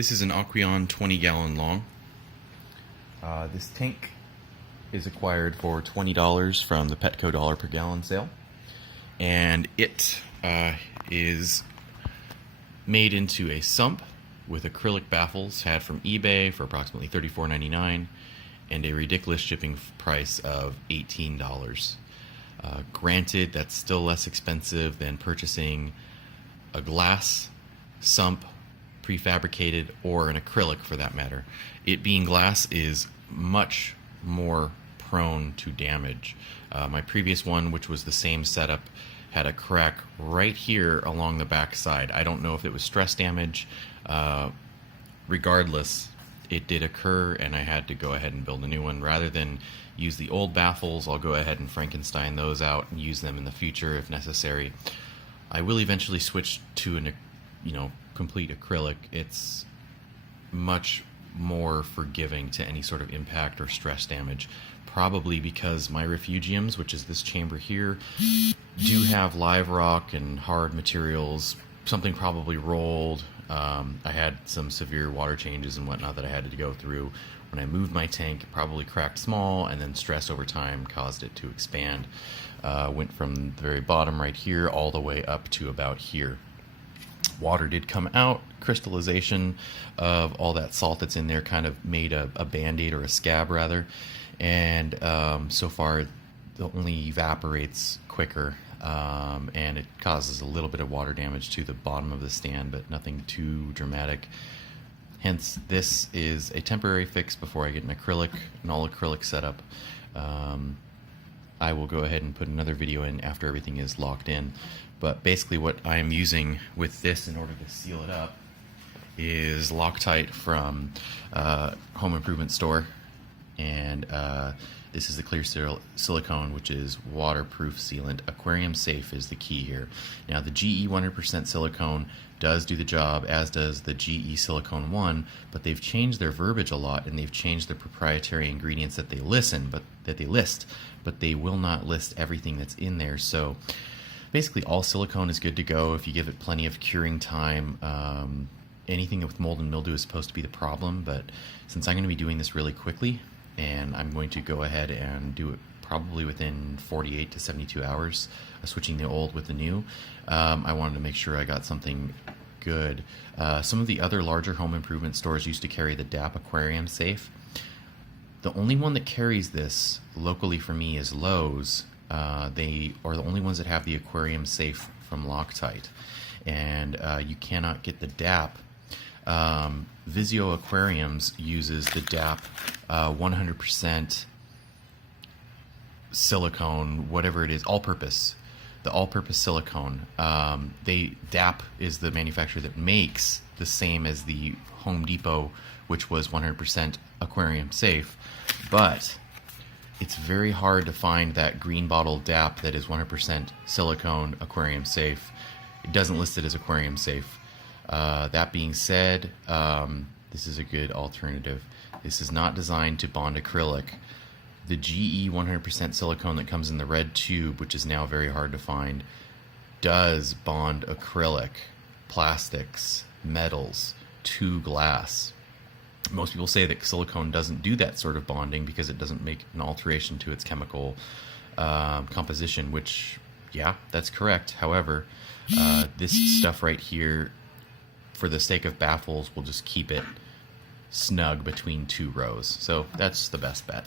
This is an Aqueon 20-gallon long. This tank is acquired for $20 from the Petco dollar per gallon sale, and it is made into a sump with acrylic baffles had from eBay for approximately $34.99 and a ridiculous shipping price of $18. Granted, that's still less expensive than purchasing a glass sump, prefabricated, or an acrylic for that matter. It being glass is much more prone to damage. My previous one, which was the same setup, had a crack right here along the back side. I don't know if it was stress damage. Regardless, it did occur, and I had to go ahead and build a new one. Rather than use the old baffles, I'll go ahead and Frankenstein those out and use them in the future if necessary. I will eventually switch to an, complete acrylic. It's much more forgiving to any sort of impact or stress damage. Probably because my refugiums, which is this chamber here, do have live rock and hard materials. Something probably rolled. I had some severe water changes and whatnot that I had to go through. When I moved my tank, it probably cracked small, and then stress over time caused it to expand. Went from the very bottom right here all the way up to about here. Water did come out. Crystallization of all that salt that's in there kind of made a band-aid, or a scab rather, and so far it only evaporates quicker, and it causes a little bit of water damage to the bottom of the stand, but nothing too dramatic. Hence, this is a temporary fix before I get an all acrylic setup. I will go ahead and put another video in after everything is locked in. But basically what I am using with this in order to seal it up is Loctite from Home Improvement Store. And this is the clear silicone, which is waterproof sealant. Aquarium safe is the key here. Now the GE 100% silicone does do the job, as does the GE Silicone 1, but they've changed their verbiage a lot, and they've changed the proprietary ingredients that they list, but they will not list everything that's in there. So basically all silicone is good to go if you give it plenty of curing time. Anything with mold and mildew is supposed to be the problem, but since I'm going to be doing this really quickly, and I'm going to go ahead and do it probably within 48 to 72 hours, switching the old with the new, I wanted to make sure I got something good. Some of the other larger home improvement stores used to carry the DAP Aquarium Safe. The only one that carries this locally for me is Lowe's. They are the only ones that have the Aquarium Safe from Loctite, and you cannot get the DAP. Vizio Aquariums uses the DAP 100% silicone, whatever it is, all-purpose. The all-purpose silicone. DAP is the manufacturer that makes the same as the Home Depot, which was 100% aquarium safe, but it's very hard to find that green bottle DAP that is 100% silicone aquarium safe. It doesn't list it as aquarium safe. That being said, this is a good alternative. This is not designed to bond acrylic. The GE 100% silicone that comes in the red tube, which is now very hard to find, does bond acrylic, plastics, metals to glass. Most people say that silicone doesn't do that sort of bonding because it doesn't make an alteration to its chemical composition, which, yeah, that's correct. However, this stuff right here, for the sake of baffles, will just keep it snug between two rows. So that's the best bet.